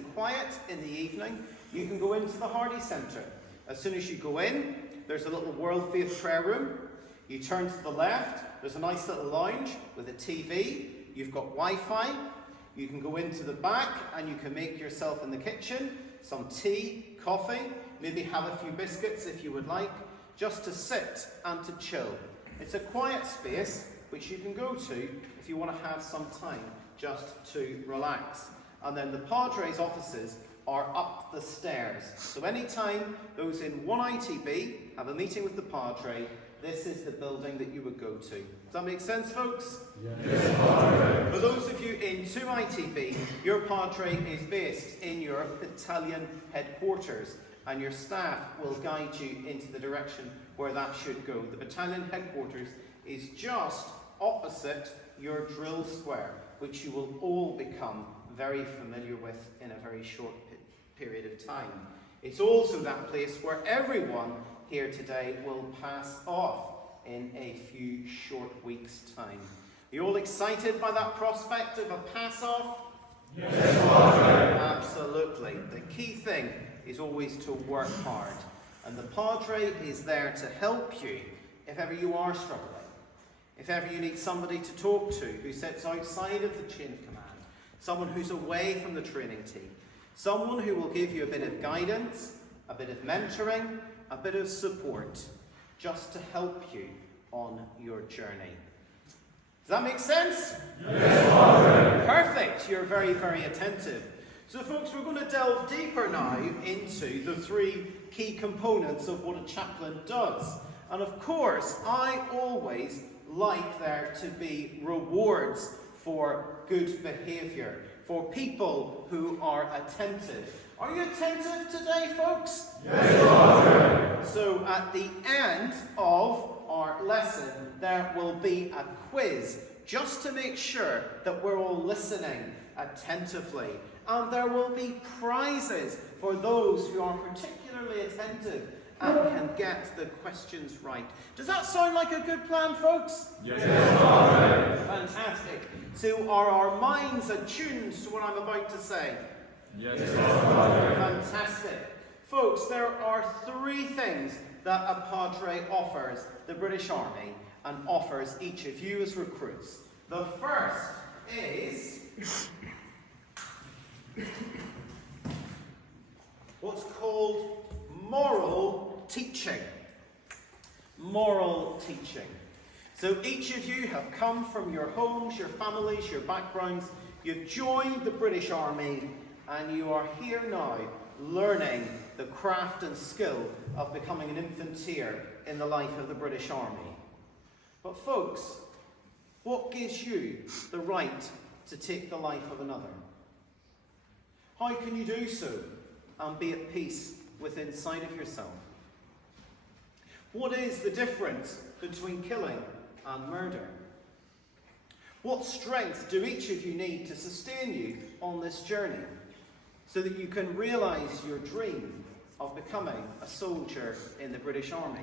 and quiet in the evening, you can go into the Hardy Centre. As soon as you go in, there's a little World Faith prayer room. You turn to the left, there's a nice little lounge with a TV. You've got Wi-Fi. You can go into the back and you can make yourself in the kitchen some tea, coffee, maybe have a few biscuits if you would like, just to sit and to chill. It's a quiet space which you can go to if you want to have some time just to relax. And then the Padre's offices are up the stairs. So anytime those in 1ITB have a meeting with the Padre, this is the building that you would go to. Does that make sense, folks? Yes, Padre. For those of you in 2ITB, your Padre is based in your battalion headquarters, and your staff will guide you into the direction where that should go. The battalion headquarters is just opposite your drill square, which you will all become very familiar with in a very short period of time. It's also that place where everyone here today will pass off in a few short weeks' time. Are you all excited by that prospect of a pass-off? Yes, Padre. Absolutely. The key thing is always to work hard. And the Padre is there to help you if ever you are struggling. If ever you need somebody to talk to who sits outside of the chain of command. Someone who's away from the training team. Someone who will give you a bit of guidance, a bit of mentoring, a bit of support, just to help you on your journey. Does that make sense? Yes, Padre. Perfect. You're very, very attentive. So folks, we're going to delve deeper now into the three key components of what a chaplain does. And of course, I always like there to be rewards for good behaviour, for people who are attentive. Are you attentive today, folks? Yes, Padre. So at the end of our lesson, there will be a quiz, just to make sure that we're all listening attentively. And there will be prizes for those who are particularly attentive and can get the questions right. Does that sound like a good plan, folks? Yes, Padre. Fantastic. So are our minds attuned to what I'm about to say? Yes, Padre. Fantastic. Folks, there are three things that a Padre offers the British Army and offers each of you as recruits. The first is what's called moral teaching. Moral teaching. So each of you have come from your homes, your families, your backgrounds. You've joined the British Army and you are here now learning the craft and skill of becoming an infanteer in the life of the British Army. But folks, what gives you the right to take the life of another? How can you do so and be at peace within inside of yourself? What is the difference between killing and murder? What strength do each of you need to sustain you on this journey so that you can realise your dream of becoming a soldier in the British Army?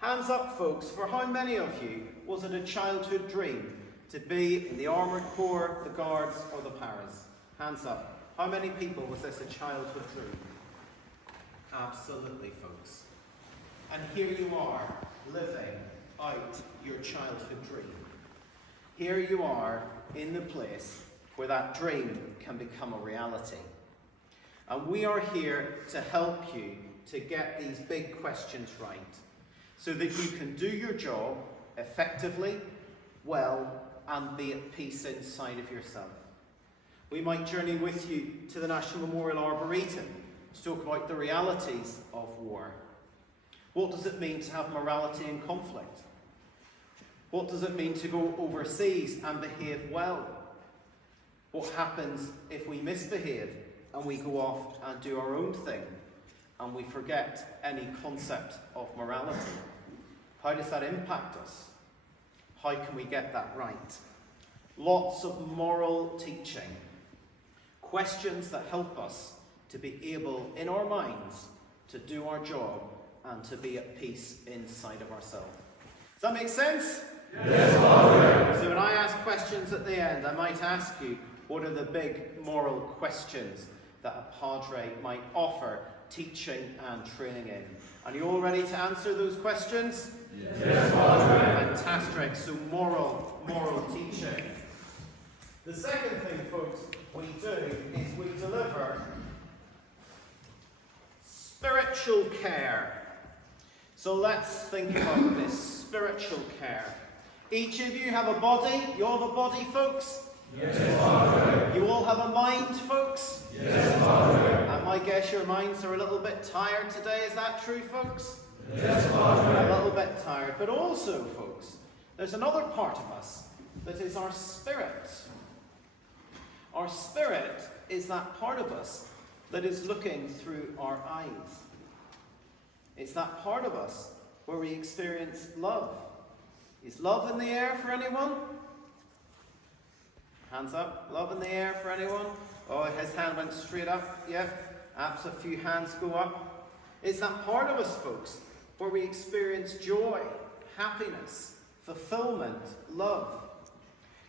Hands up, folks, for how many of you was it a childhood dream to be in the Armoured Corps, the Guards or the Paras? Hands up. How many people was this a childhood dream? Absolutely, folks. And here you are, living out your childhood dream. Here you are in the place where that dream can become a reality. And we are here to help you to get these big questions right, so that you can do your job effectively, well, and be at peace inside of yourself. We might journey with you to the National Memorial Arboretum to talk about the realities of war. What does it mean to have morality in conflict? What does it mean to go overseas and behave well? What happens if we misbehave and we go off and do our own thing and we forget any concept of morality? How does that impact us? How can we get that right? Lots of moral teaching. Questions that help us to be able, in our minds, to do our job and to be at peace inside of ourselves. Does that make sense? Yes, Father. So when I ask questions at the end, I might ask you, What are the big moral questions that a padre might offer teaching and training in? Are you all ready to answer those questions? Yes, Padre. Fantastic. So moral teaching. The second thing, folks, we do is we deliver spiritual care. So let's think about this spiritual care. Each of you have a body. You all have a body, folks? Yes, Padre. You all have a mind, folks? Yes, Padre. And I guess your minds are a little bit tired today. Is that true, folks? Yes, Padre. A little bit tired. But also, folks, there's another part of us that is our spirit. Our spirit is that part of us that is looking through our eyes. It's that part of us where we experience love. Is love in the air for anyone? Hands up. Love in the air for anyone? Oh, his hand went straight up. Yeah. Perhaps a few hands go up. It's that part of us, folks, where we experience joy, happiness, fulfillment, love.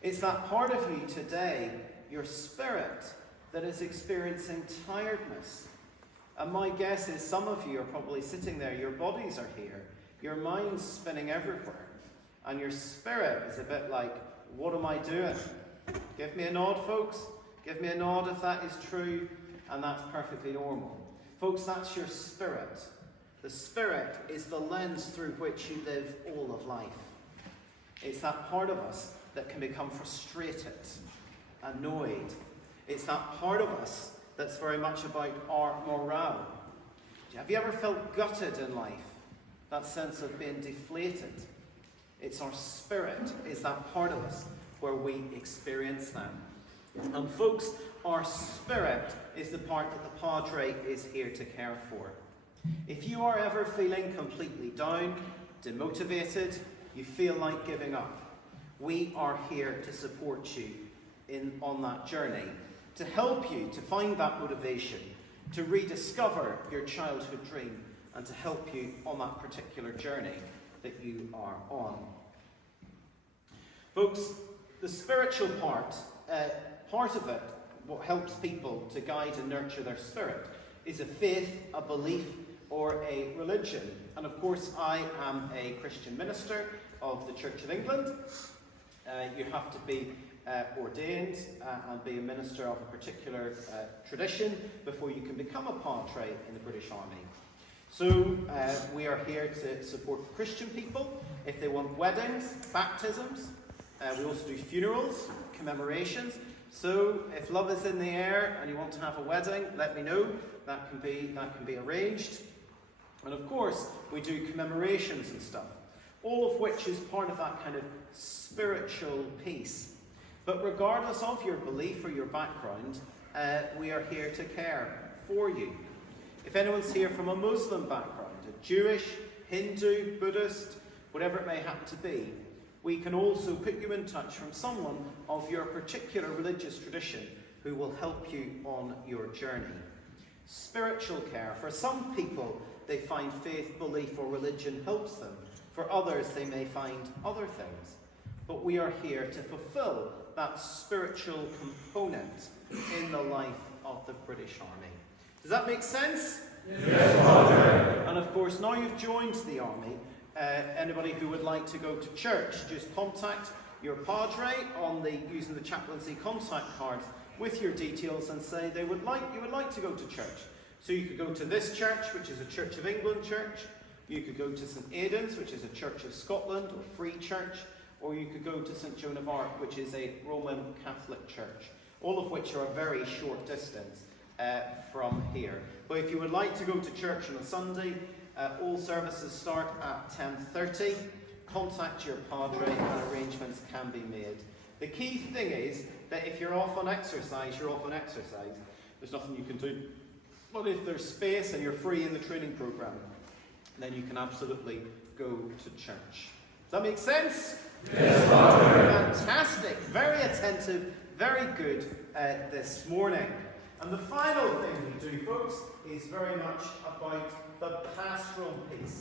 It's that part of you today, your spirit, that is experiencing tiredness. And my guess is some of you are probably sitting there, your bodies are here, your mind's spinning everywhere, and your spirit is a bit like, what am I doing? Give me a nod, folks. Give me a nod if that is true, and that's perfectly normal. Folks, that's your spirit. The spirit is the lens through which you live all of life. It's that part of us that can become frustrated, annoyed. It's that part of us that's very much about our morale. Have you ever felt gutted in life? That sense of being deflated. It's our spirit, is that part of us where we experience that. And folks, our spirit is the part that the Padre is here to care for. If you are ever feeling completely down, demotivated, you feel like giving up, we are here to support you on that journey, to help you to find that motivation, to rediscover your childhood dream, and to help you on that particular journey that you are on. Folks, the spiritual part of it, what helps people to guide and nurture their spirit, is a faith, a belief, or a religion. And of course, I am a Christian minister of the Church of England. You have to be ordained and be a minister of a particular tradition before you can become a padre in the British Army. So we are here to support Christian people if they want weddings, baptisms. We also do funerals, commemorations. So if love is in the air and you want to have a wedding, let me know. That can be arranged. And of course, we do commemorations and stuff, all of which is part of that kind of spiritual piece. But regardless of your belief or your background, we are here to care for you. If anyone's here from a Muslim background, a Jewish, Hindu, Buddhist, whatever it may happen to be, we can also put you in touch from someone of your particular religious tradition who will help you on your journey. Spiritual care. For some people, they find faith, belief, or religion helps them. For others, they may find other things. But we are here to fulfill that spiritual component in the life of the British Army. Does that make sense? Yes, Padre. And of course, now you've joined the army, anybody who would like to go to church, just contact your padre using the chaplaincy contact cards with your details and say you would like to go to church. So you could go to this church, which is a Church of England church. You could go to St Aidan's, which is a Church of Scotland or Free Church, or you could go to St Joan of Arc, which is a Roman Catholic church, all of which are a very short distance from here. But if you would like to go to church on a Sunday, all services start at 10:30. Contact your padre and arrangements can be made. The key thing is that if you're off on exercise, you're off on exercise. There's nothing you can do. But if there's space and you're free in the training programme, then you can absolutely go to church. Does that make sense? Yes, Padre. Fantastic. Very attentive. Very good this morning. And the final thing we do, folks, is very much about the pastoral piece.